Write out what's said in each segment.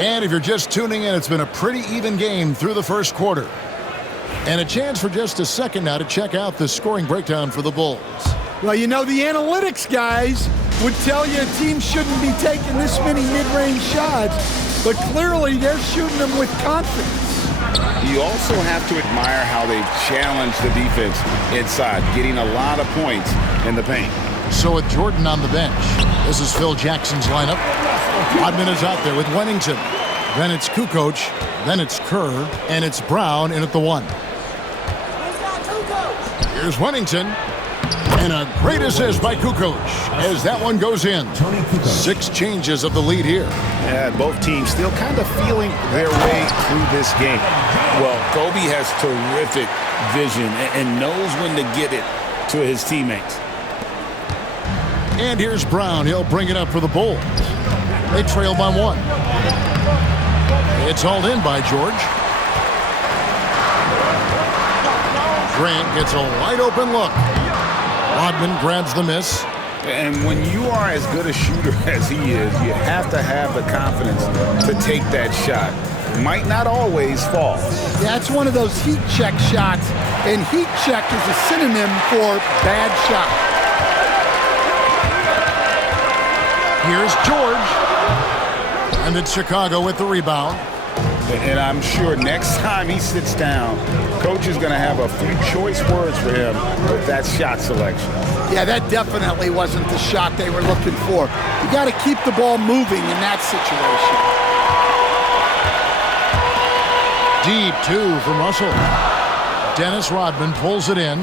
And if you're just tuning in, it's been a pretty even game through the first quarter. And a chance for just a second now to check out the scoring breakdown for the Bulls. Well, you know, the analytics guys would tell you a team shouldn't be taking this many mid-range shots, but clearly they're shooting them with confidence. You also have to admire how they've challenged the defense inside, getting a lot of points in the paint. So with Jordan on the bench, this is Phil Jackson's lineup. Rodman is out there with Wennington. Then it's Kukoc, then it's Kerr, and it's Brown in at the 1. Here's Wennington. And a great assist by Kukoc as that one goes in. 6 changes of the lead here. Yeah, both teams still kind of feeling their way through this game. Well, Kobe has terrific vision and knows when to get it to his teammates. And here's Brown. He'll bring it up for the Bulls. They trail by 1. It's hauled in by George. Grant gets a wide open look. Rodman grabs the miss. And when you are as good a shooter as he is, you have to have the confidence to take that shot. Might not always fall. Yeah, it's one of those heat check shots, and heat check is a synonym for bad shot. Here's George. And it's Chicago with the rebound. And I'm sure next time he sits down, coach is going to have a few choice words for him with that shot selection. Yeah, that definitely wasn't the shot they were looking for. You got to keep the ball moving in that situation. Deep 2 from Russell. Dennis Rodman pulls it in.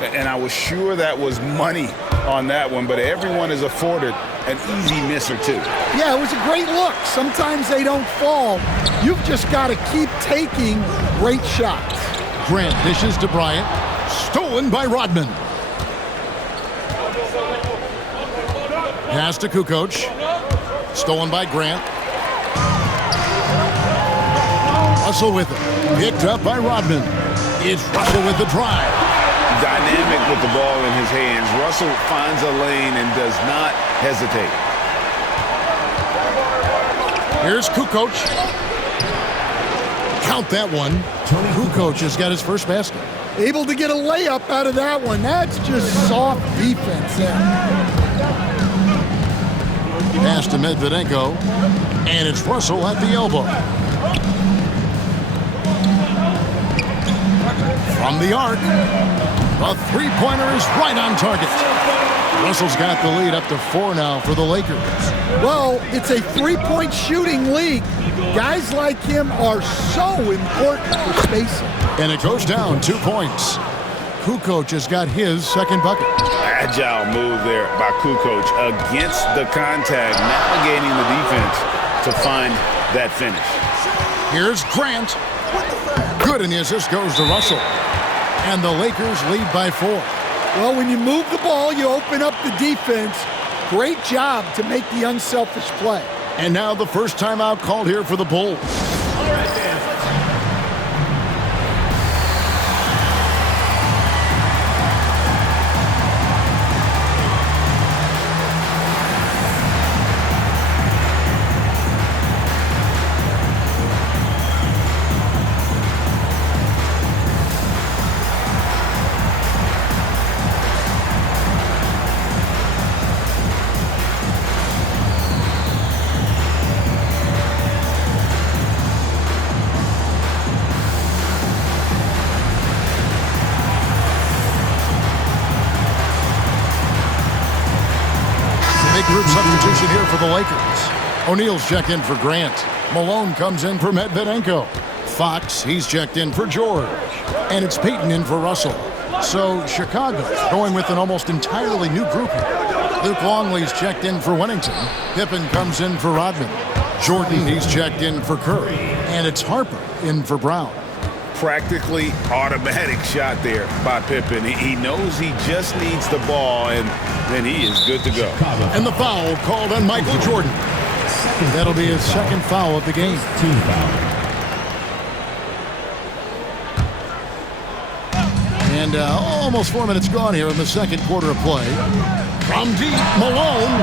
And I was sure that was money on that one, but everyone is afforded an easy miss or 2. Yeah, it was a great look. Sometimes they don't fall. You've just got to keep taking great shots. Grant dishes to Bryant. Stolen by Rodman. Pass to Kukoc. Stolen by Grant. Russell with it. Picked up by Rodman. It's Russell with the drive. Dynamic with the ball in his hands. Russell finds a lane and does not hesitate. Here's Kukoc. Count that one. Kukoc has got his first basket. Able to get a layup out of that one. That's just soft defense there. Pass to Medvedenko. And it's Russell at the elbow. From the arc. The three-pointer is right on target. Russell's got the lead up to 4 now for the Lakers. Well, it's a three-point shooting league. Guys like him are so important for spacing. And it goes down 2 points. Kukoc has got his second bucket. Agile move there by Kukoc against the contact, navigating the defense to find that finish. Here's Grant. Good, and the assist goes to Russell. And the Lakers lead by 4. Well, when you move the ball, you open up the defense. Great job to make the unselfish play. And now the first timeout called here for the Bulls. Group substitution here for the Lakers. O'Neal's checked in for Grant. Malone comes in for Medvedenko. Fox, he's checked in for George. And it's Payton in for Russell. So Chicago going with an almost entirely new group here. Luke Longley's checked in for Wennington. Pippen comes in for Rodman. Jordan, he's checked in for Curry. And it's Harper in for Brown. Practically automatic shot there by Pippen. He knows he just needs the ball, and then he is good to go. And the foul called on Michael Jordan. That'll be his second foul of the game. Team foul. And almost 4 minutes gone here in the second quarter of play. From deep, Malone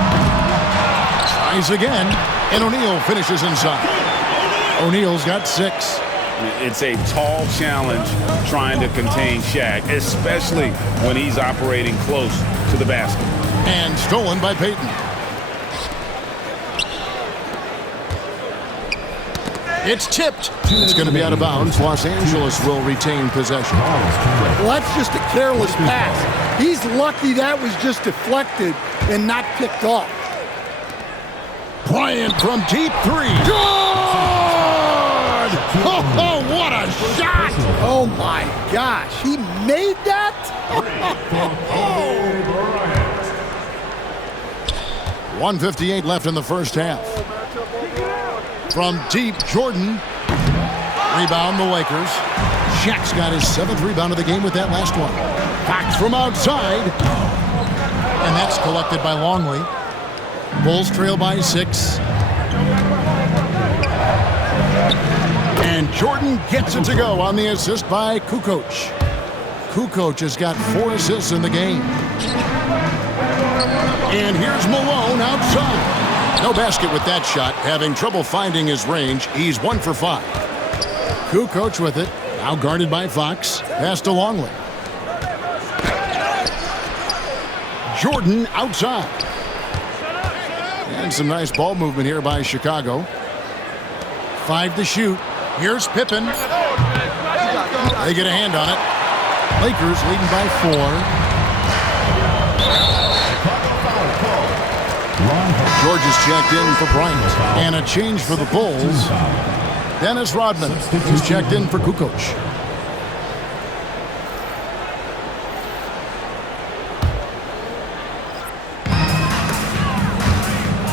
tries again, and O'Neal finishes inside. O'Neal's got 6. It's a tall challenge trying to contain Shaq, especially when he's operating close to the basket. And stolen by Payton. It's tipped. It's going to be out of bounds. Los Angeles will retain possession. Well, that's just a careless pass. He's lucky that was just deflected and not picked off. Bryant from deep 3. Good! Oh, what a shot! Oh, my gosh. He made that? 1:58 left in the first half. From deep, Jordan. Rebound, the Lakers. Shaq's got his 7th rebound of the game with that last one. Fox from outside. And that's collected by Longley. Bulls trail by 6. And Jordan gets it to go on the assist by Kukoc. Kukoc has got 4 assists in the game. And here's Malone outside. No basket with that shot. Having trouble finding his range. He's 1 for 5. Kukoc with it. Now guarded by Fox. Pass to Longley. Jordan outside. And some nice ball movement here by Chicago. 5 to shoot. Here's Pippen. They get a hand on it. Lakers leading by 4. George is checked in for Bryant. And a change for the Bulls. Dennis Rodman is checked in for Kukoc.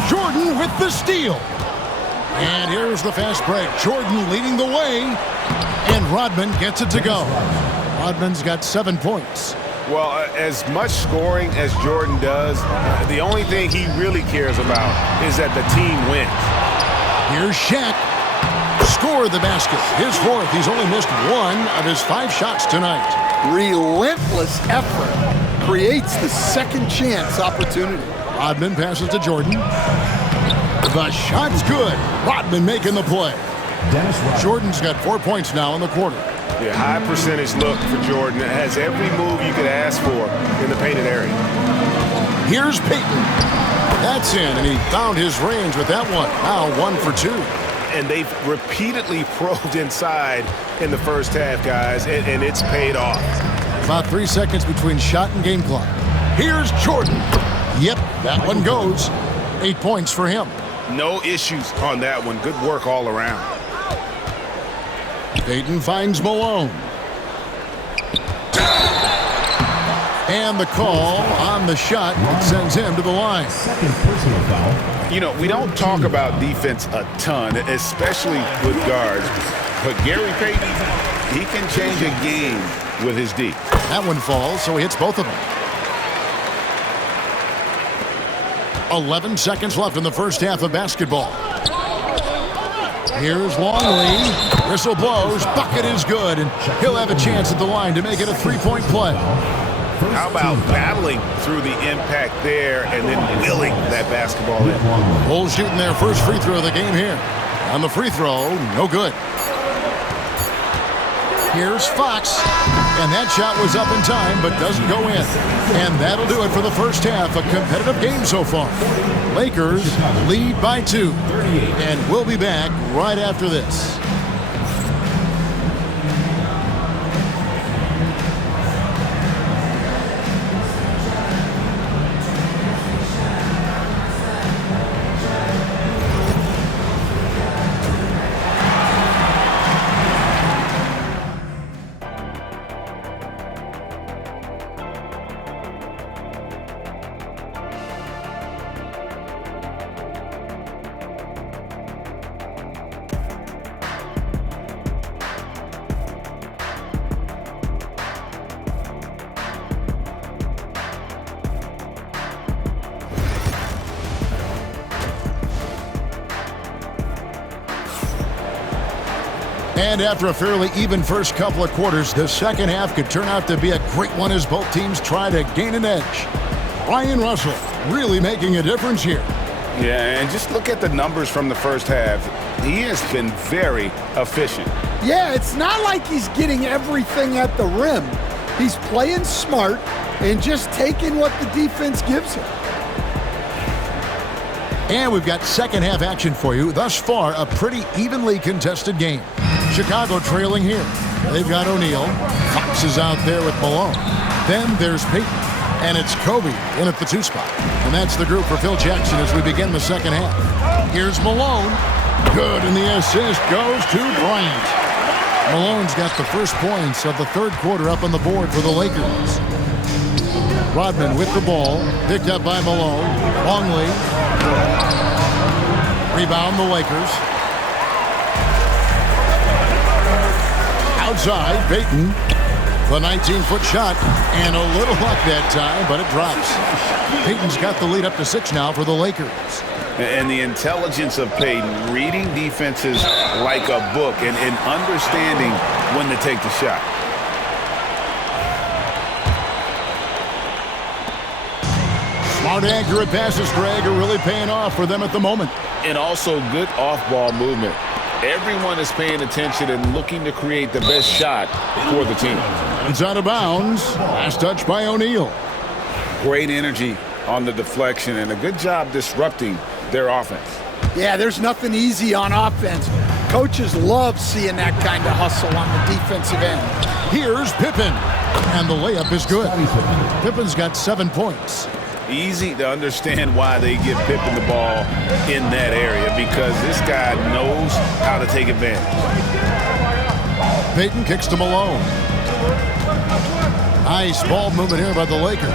Jordan with the steal. And here's the fast break. Jordan leading the way. And Rodman gets it to go. Rodman's got 7 points. Well, as much scoring as Jordan does, the only thing he really cares about is that the team wins. Here's Shaq. Score the basket. His 4th. He's only missed 1 of his 5 shots tonight. Relentless effort creates the second chance opportunity. Rodman passes to Jordan. The shot's good. Rodman making the play. Jordan's got 4 points now in the quarter. Yeah, high percentage look for Jordan. It has every move you could ask for in the painted area. Here's Payton. That's in, and he found his range with that one. Now 1 for 2. And they've repeatedly probed inside in the first half, guys, and it's paid off. About 3 seconds between shot and game clock. Here's Jordan. Yep, that one goes. 8 points for him. No issues on that one. Good work all around. Payton finds Malone. And the call on the shot sends him to the line. Second personal foul. You know, we don't talk about defense a ton, especially with guards. But Gary Payton, he can change a game with his D. That one falls, so he hits both of them. 11 seconds left in the first half of basketball. Here's Longley. Whistle blows. Bucket is good, and he'll have a chance at the line to make it a 3-point play. How about battling through the impact there and then willing that basketball in? Bulls shooting their first free throw of the game here. On the free throw, no good. Here's Fox. And that shot was up in time, but doesn't go in. And that'll do it for the first half. A competitive game so far. Lakers lead by 2. And we'll be back right after this. And after a fairly even first couple of quarters, the second half could turn out to be a great one as both teams try to gain an edge. Ryan Russell really making a difference here. Yeah, and just look at the numbers from the first half. He has been very efficient. Yeah, it's not like he's getting everything at the rim. He's playing smart and just taking what the defense gives him. And we've got second half action for you. Thus far, a pretty evenly contested game. Chicago trailing here. They've got O'Neal. Fox is out there with Malone. Then there's Payton. And it's Kobe in at the 2 spot. And that's the group for Phil Jackson as we begin the second half. Here's Malone. Good, and the assist goes to Bryant. Malone's got the first points of the third quarter up on the board for the Lakers. Rodman with the ball. Picked up by Malone. Longley. Rebound the Lakers. Outside, Payton. The 19-foot shot, and a little luck that time, but it drops. Payton's got the lead up to 6 now for the Lakers. And the intelligence of Payton, reading defenses like a book and understanding when to take the shot. Smart, accurate passes, Greg, are really paying off for them at the moment. And also good off-ball movement. Everyone is paying attention and looking to create the best shot for the team. It's out of bounds. Last touch by O'Neal. Great energy on the deflection and a good job disrupting their offense. Yeah, there's nothing easy on offense. Coaches love seeing that kind of hustle on the defensive end. Here's Pippen. And the layup is good. Pippen's got 7 points. Easy to understand why they give Pippen the ball in that area, because this guy knows how to take advantage. Payton kicks to Malone. Nice ball movement here by the Lakers.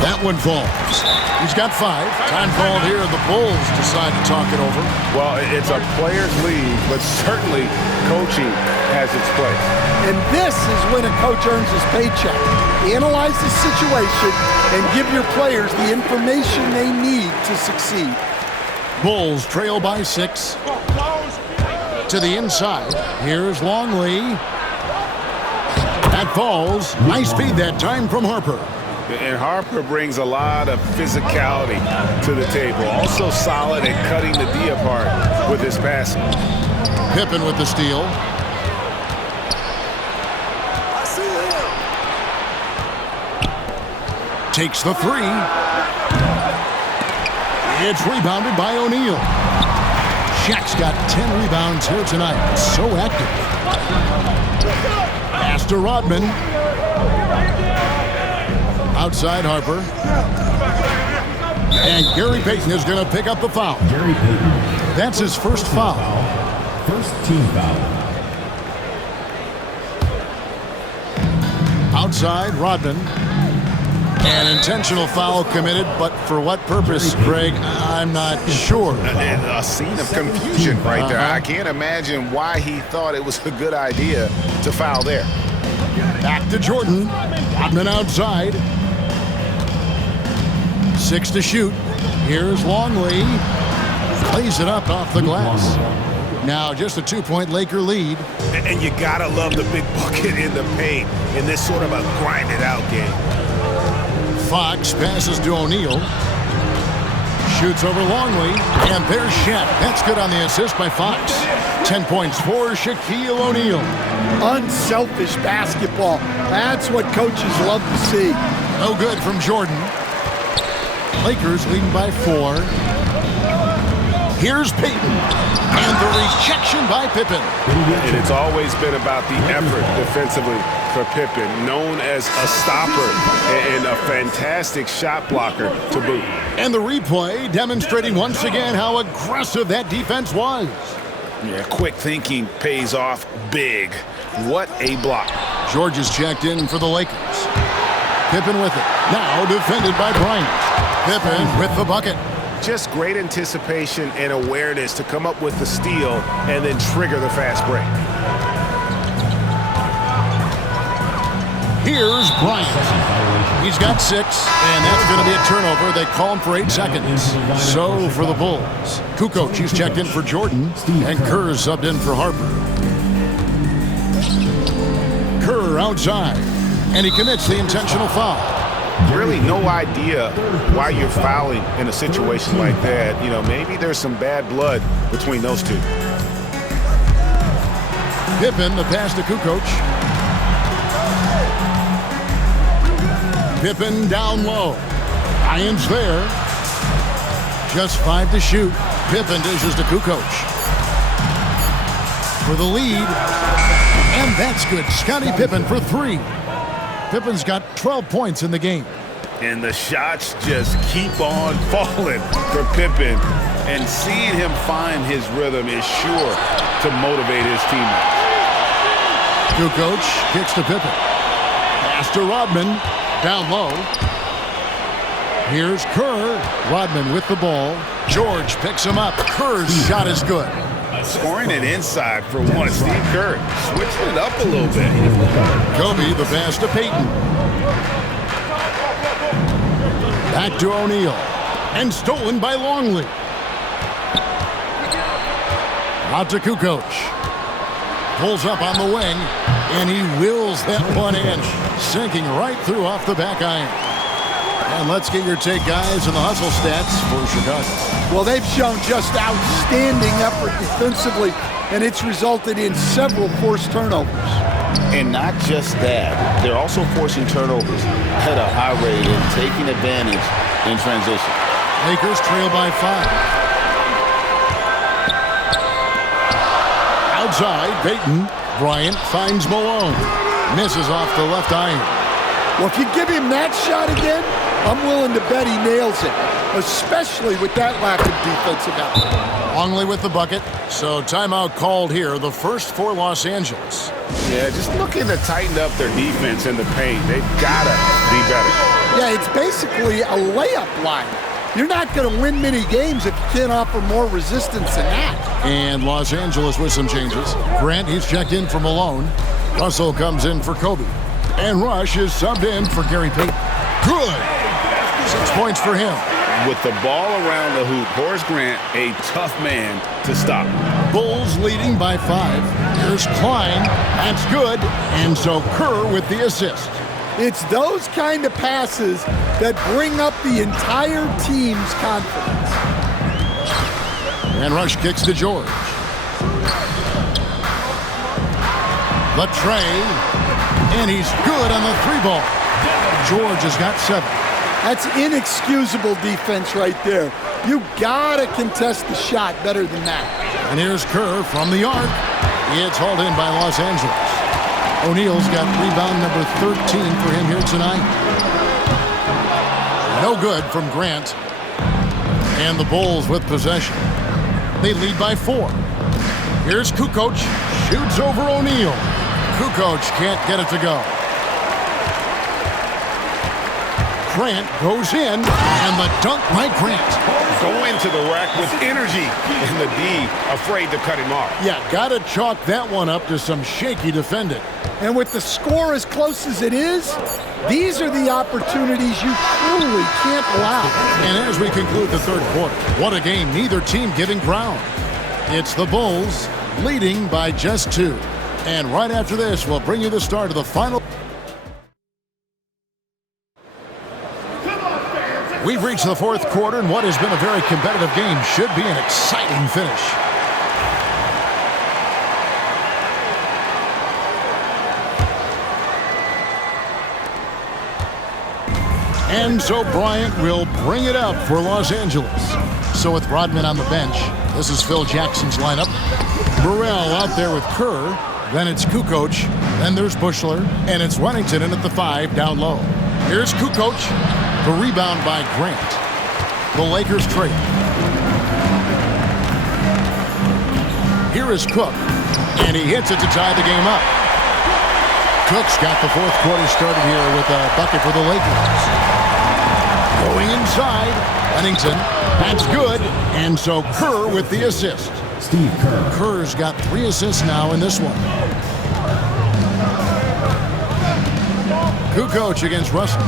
That one falls. He's got 5. Time called here, and the Bulls decide to talk it over. Well, it's a player's league, but certainly coaching has its place. And this is when a coach earns his paycheck. Analyze the situation and give your players the information they need to succeed. Bulls trail by 6. To the inside. Here's Longley. That falls. Nice feed that time from Harper. And Harper brings a lot of physicality to the table. Also solid at cutting the D apart with his passing. Pippen with the steal. Takes the 3. It's rebounded by O'Neal. Shaq's got 10 rebounds here tonight. So active. Pass to Rodman. Outside Harper. And Gary Payton is going to pick up the foul. Gary Payton. That's his first foul. First team foul. Outside Rodman. An intentional foul committed, but for what purpose, Greg? I'm not sure. A scene of confusion right there. I can't imagine why he thought it was a good idea to foul there. Back to Jordan. Rodman outside. 6 to shoot. Here's Longley. Plays it up off the glass. Now just a 2-point Laker lead. And you gotta love the big bucket in the paint in this sort of a grinded-out game. Fox passes to O'Neal. Shoots over Longley. And there's Shaq. That's good on the assist by Fox. 10 points for Shaquille O'Neal. Unselfish basketball. That's what coaches love to see. No good from Jordan. Lakers leading by 4. Here's Payton. And the rejection by Pippen. And it's always been about the effort defensively for Pippen, known as a stopper and a fantastic shot blocker to boot. And the replay demonstrating once again how aggressive that defense was. Yeah, quick thinking pays off big. What a block. George is checked in for the Lakers. Pippen with it. Now defended by Bryant. Pippen with the bucket. Just great anticipation and awareness to come up with the steal and then trigger the fast break. Here's Bryant. He's got 6, and that's going to be a turnover. They call him for 8 seconds. So for the Bulls, Kukoc, he's checked in for Jordan, and Kerr subbed in for Harper. Kerr outside, and he commits the intentional foul. really no idea why you're fouling in a situation like that. You know, maybe there's some bad blood between those two. Pippen, the pass to Kukoc. Pippen down low. Irons there. Just 5 to shoot. Pippen dishes to Kukoc. For the lead. And that's good. Scottie Pippen for 3. Pippen's got 12 points in the game. And the shots just keep on falling for Pippen. And seeing him find his rhythm is sure to motivate his teammates. Kukoc kicks to Pippen. Pass to Rodman. Down low. Here's Kerr. Rodman with the ball. George picks him up. Kerr's shot is good. Scoring it inside for one. Steve Kerr switching it up a little bit. Kobe, the pass to Payton. Back to O'Neal. And stolen by Longley. Out to Kukoc. Pulls up on the wing. And he wills that one in. Sinking right through off the back iron. And let's get your take, guys, on the hustle stats for Chicago. Well, they've shown just outstanding effort defensively, and it's resulted in several forced turnovers. And not just that, they're also forcing turnovers at a high rate and taking advantage in transition. Lakers trail by 5. Outside, Payton. Bryant finds Malone. Misses off the left iron. Well, if you give him that shot again, I'm willing to bet he nails it, especially with that lack of defensive effort. Longley with the bucket. So timeout called here, the first for Los Angeles. Yeah, just looking to tighten up their defense in the paint. They've got to be better. Yeah, it's basically a layup line. You're not going to win many games if you can't offer more resistance than that. And Los Angeles with some changes. Grant, he's checked in for Malone. Russell comes in for Kobe. And Rush is subbed in for Gary Payton. Good. 6 points for him. With the ball around the hoop, Horace Grant, a tough man to stop. Bulls leading by 5. Here's Klein. That's good. And so Kerr with the assist. It's those kind of passes that bring up the entire team's confidence. And Rush kicks to George. Latrey. And he's good on the 3-ball. George has got 7. That's inexcusable defense right there. You gotta contest the shot better than that. And here's Kerr from the arc. It's hauled in by Los Angeles. O'Neal's got rebound number 13 for him here tonight. No good from Grant. And the Bulls with possession. They lead by 4. Here's Kukoc. Shoots over O'Neal. Kukoc can't get it to go. Grant goes in, and the dunk by Grant. Going to the rack with energy, and the D afraid to cut him off. Yeah, gotta chalk that one up to some shaky defending. And with the score as close as it is, these are the opportunities you truly can't allow. And as we conclude the third quarter, what a game, neither team giving ground. It's the Bulls leading by just 2. And right after this, we'll bring you the start of the final. We've reached the fourth quarter, and what has been a very competitive game should be an exciting finish. And so Bryant will bring it up for Los Angeles. So with Rodman on the bench, this is Phil Jackson's lineup. Burrell out there with Kerr. Then it's Kukoc. Then there's Bushler. And it's Wennington in at the 5 down low. Here's Kukoc. The rebound by Grant. The Lakers trade. Here is Cook. And he hits it to tie the game up. Cook's got the fourth quarter started here with a bucket for the Lakers. Going inside. Wennington. That's good. And so Kerr with the assist. Steve Kerr. Kerr's got 3 assists now in this one. Kukoc against Russell.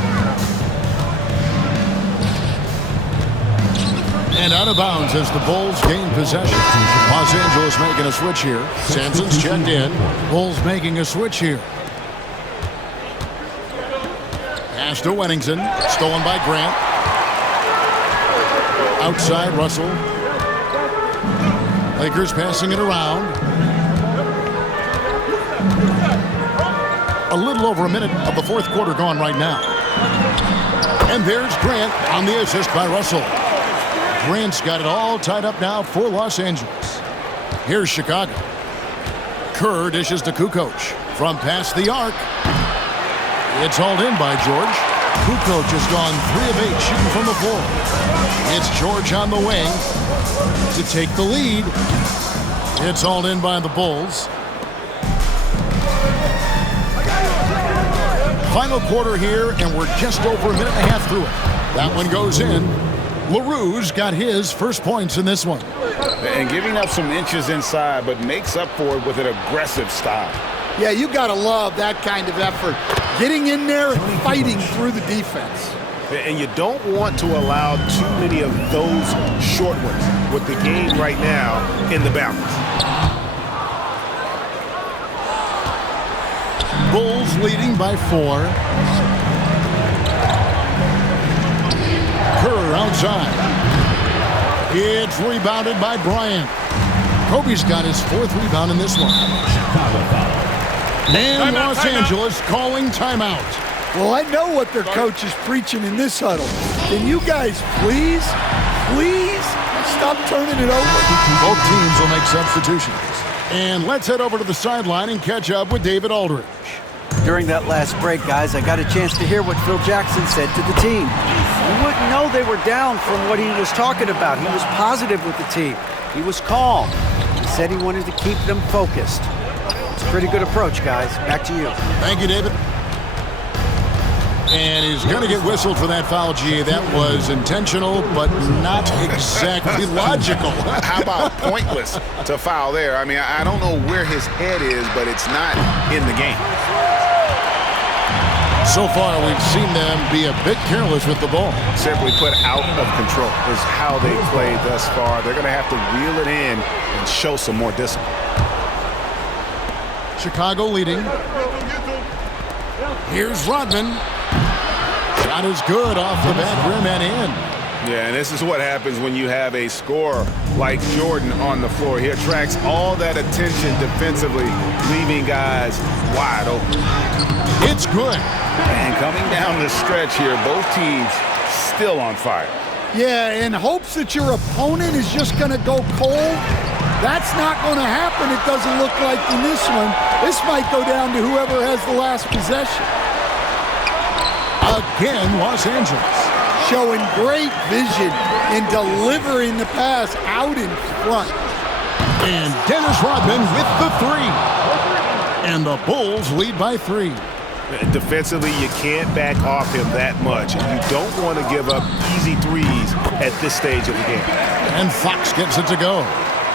And out of bounds as the Bulls gain possession. Los Angeles making a switch here. Sampson's checked in. Bulls making a switch here. Pass to Wenningson. Stolen by Grant. Outside Russell. Lakers passing it around. A little over a minute of the fourth quarter gone right now. And there's Grant on the assist by Russell. Grant's got it all tied up now for Los Angeles. Here's Chicago. Kerr dishes to Kukoc from past the arc. It's hauled in by George. Kukoc has gone 3 of 8 shooting from the floor. It's George on the wing to take the lead. It's hauled in by the Bulls. Final quarter here, and we're just over a minute and a half through it. That one goes in. LaRue's got his first points in this one. And giving up some inches inside, but makes up for it with an aggressive style. Yeah, you got to love that kind of effort. Getting in there and fighting through the defense. And you don't want to allow too many of those short ones with the game right now in the balance. Bulls leading by 4. Kerr outside. It's rebounded by Bryant. Kobe's got his 4th rebound in this one. And Los Angeles calling timeout. Well, I know what their coach is preaching in this huddle. Can you guys please stop turning it over? Both teams will make substitutions. And let's head over to the sideline and catch up with David Aldridge. During that last break, guys, I got a chance to hear what Phil Jackson said to the team. You wouldn't know they were down from what he was talking about. He was positive with the team. He was calm. He said he wanted to keep them focused. It's a pretty good approach, guys. Back to you. Thank you, David. And he's going to get whistled for that foul, G. That was intentional, but not exactly logical. How about pointless to foul there? I mean, I don't know where his head is, but it's not in the game. So far, we've seen them be a bit careless with the ball. Simply put, out of control is how they played thus far. They're going to have to reel it in and show some more discipline. Chicago leading. Here's Rodman. Shot is good off the back rim and in. Yeah, and this is what happens when you have a scorer like Jordan on the floor. He attracts all that attention defensively, leaving guys wide open. It's good. And coming down the stretch here, both teams still on fire. Yeah, in hopes that your opponent is just going to go cold. That's not going to happen, it doesn't look like in this one. This might go down to whoever has the last possession. Again, Los Angeles. Showing great vision in delivering the pass out in front. And Dennis Rodman with the 3. And the Bulls lead by 3. Defensively, you can't back off him that much, and you don't want to give up easy threes at this stage of the game. And Fox gets it to go.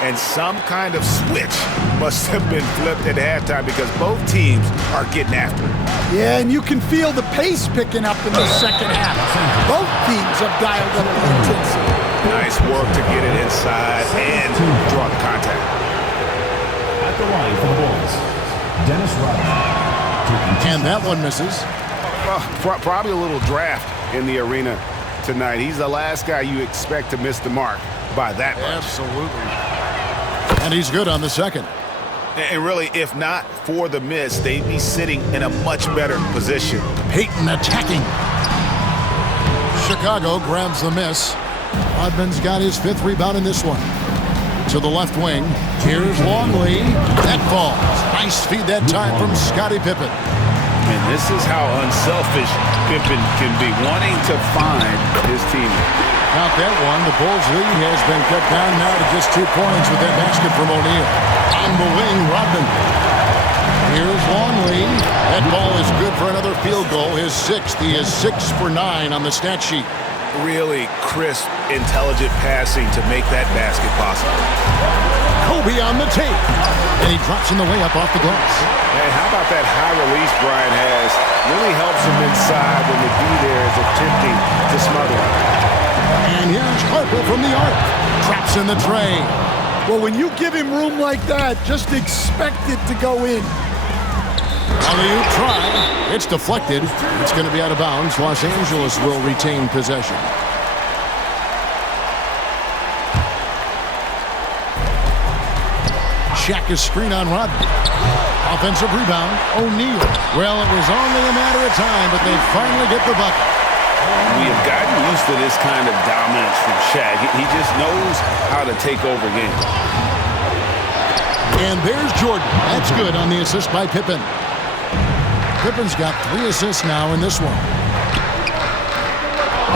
And some kind of switch must have been flipped at halftime because both teams are getting after it. Yeah, and you can feel the pace picking up in the second half. Both teams have dialed up the intensity. Nice work to get it inside and draw the contact. At the line for the Bulls, Dennis Rodman. And that one misses. Probably a little draft in the arena tonight. He's the last guy you expect to miss the mark by that much. Absolutely. And he's good on the second. And really, if not for the miss, they'd be sitting in a much better position. Payton attacking. Chicago grabs the miss. Rodman's got his 5th rebound in this one. To the left wing. Here's Longley. That falls. Nice feed that time from Scottie Pippen. And this is how unselfish Pippen can be, wanting to find his teammate. Count that one. The Bulls' lead has been cut down now to just 2 points with that basket from O'Neal. On the wing, Rodman. Here's Longley. That ball is good for another field goal. His 6th. He is 6 for 9 on the stat sheet. Really crisp, intelligent passing to make that basket possible. Kobe on the tape. And he drops in the way up off the glass. Hey, how about that high release Bryant has? Really helps him inside when the D there is attempting to smother him. And here's Harper from the arc. Traps in the tray. Well, when you give him room like that, just expect it to go in. Alley-oop try. It's deflected. It's going to be out of bounds. Los Angeles will retain possession. Shaq's screen on Rodman. Offensive rebound. O'Neal. Well, it was only a matter of time, but they finally get the bucket. We have gotten used to this kind of dominance from Shaq. He just knows how to take over games. And there's Jordan. That's good on the assist by Pippen. Pippen's got 3 assists now in this one.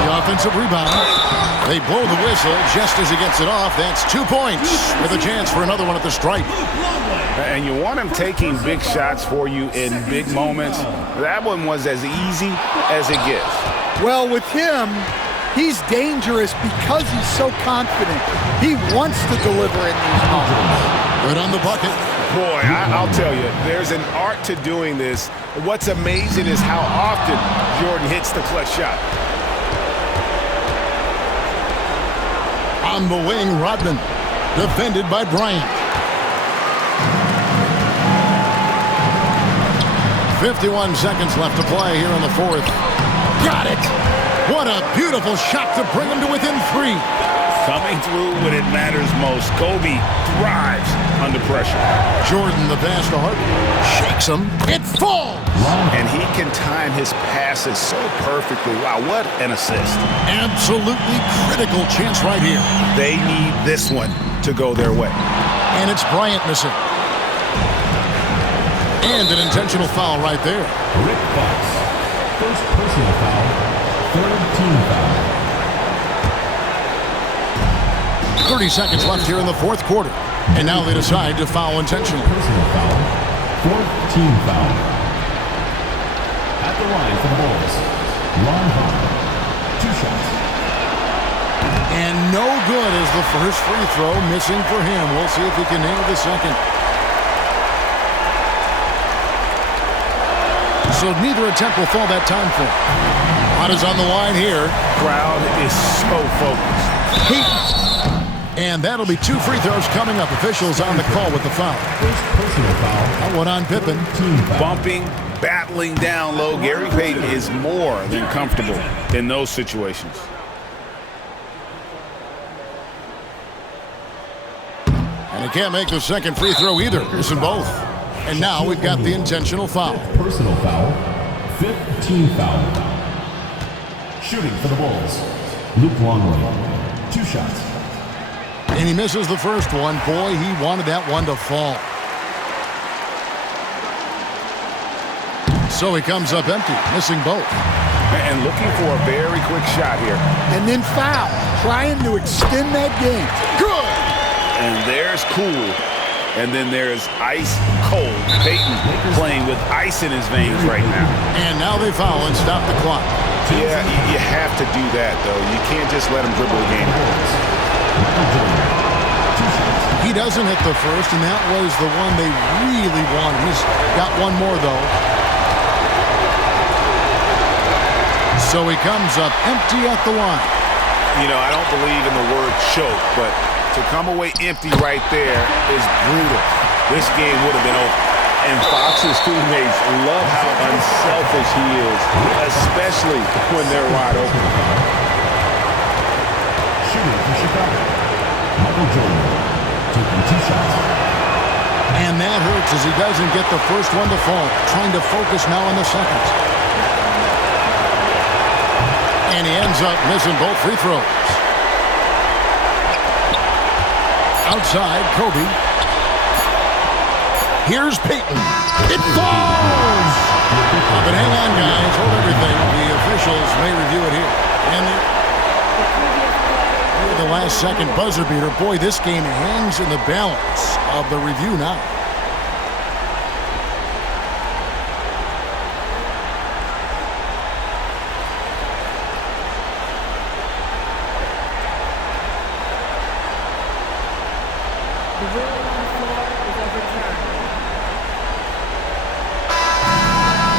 The offensive rebound. They blow the whistle just as he gets it off. That's 2 points with a chance for another one at the stripe. And you want him taking big shots for you in big moments. That one was as easy as it gets. Well, with him, he's dangerous because he's so confident. He wants to deliver in these moments. Good on the bucket. Boy, I'll tell you, there's an art to doing this. What's amazing is how often Jordan hits the clutch shot. On the wing, Rodman. Defended by Bryant. 51 seconds left to play here in the fourth. Got it! What a beautiful shot to bring him to within 3. Coming through when it matters most. Kobe thrives under pressure. Jordan, the pass to Harden. Shakes him. It falls! And he can time his passes so perfectly. Wow, what an assist. Absolutely critical chance right here. They need this one to go their way. And it's Bryant missing. And an intentional foul right there. Rick Fox. First personal foul. Third team foul. 30 seconds left here in the fourth quarter. And now they decide to foul intentionally. Personal foul. Fourth team foul. At the line for the Bulls. Ron Harper. 2 shots. And no good as the first free throw missing for him. We'll see if he can nail the second. So neither attempt will fall that time for him. Rod is on the line here. Crowd is so focused. And that'll be 2 free throws coming up. Officials on the call with the foul. First personal foul. That one on Pippen. Team foul. Bumping, battling down low. Gary Payton is more than comfortable in those situations. And he can't make the second free throw either. Missing both. And now we've got the intentional foul. Personal foul. 5th team foul. Shooting for the Bulls. Luke Longley. 2 shots. And he misses the first one. Boy, he wanted that one to fall. So he comes up empty, missing both. And looking for a very quick shot here. And then foul, trying to extend that game. Good! And there's cool. And then there's ice cold. Payton playing with ice in his veins right now. And now they foul and stop the clock. Yeah, you have to do that, though. You can't just let him dribble the game. He doesn't hit the first, and that was the one they really wanted. He's got one more, though. So he comes up empty at the line. You know, I don't believe in the word choke, but to come away empty right there is brutal. This game would have been over. And Fox's teammates love how unselfish he is, especially when they're wide open. Shooting for Chicago. Michael Jordan taking 2 shots. And that hurts as he doesn't get the first one to fall. Trying to focus now on the second. And he ends up missing both free throws. Outside, Kobe. Here's Payton. It falls! But hang on, guys. Hold everything. The officials may review it here. And the last second buzzer beater. Boy, this game hangs in the balance of the review now.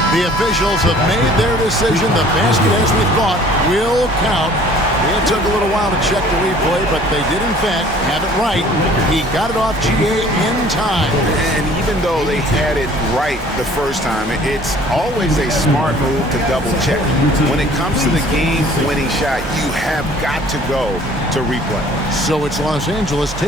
The officials have made their decision. The basket, as we thought, will count. It took a little while to check the replay, but they did, in fact, have it right. He got it off GA in time. And even though they had it right the first time, it's always a smart move to double check. When it comes to the game-winning shot, you have got to go to replay. So it's Los Angeles taking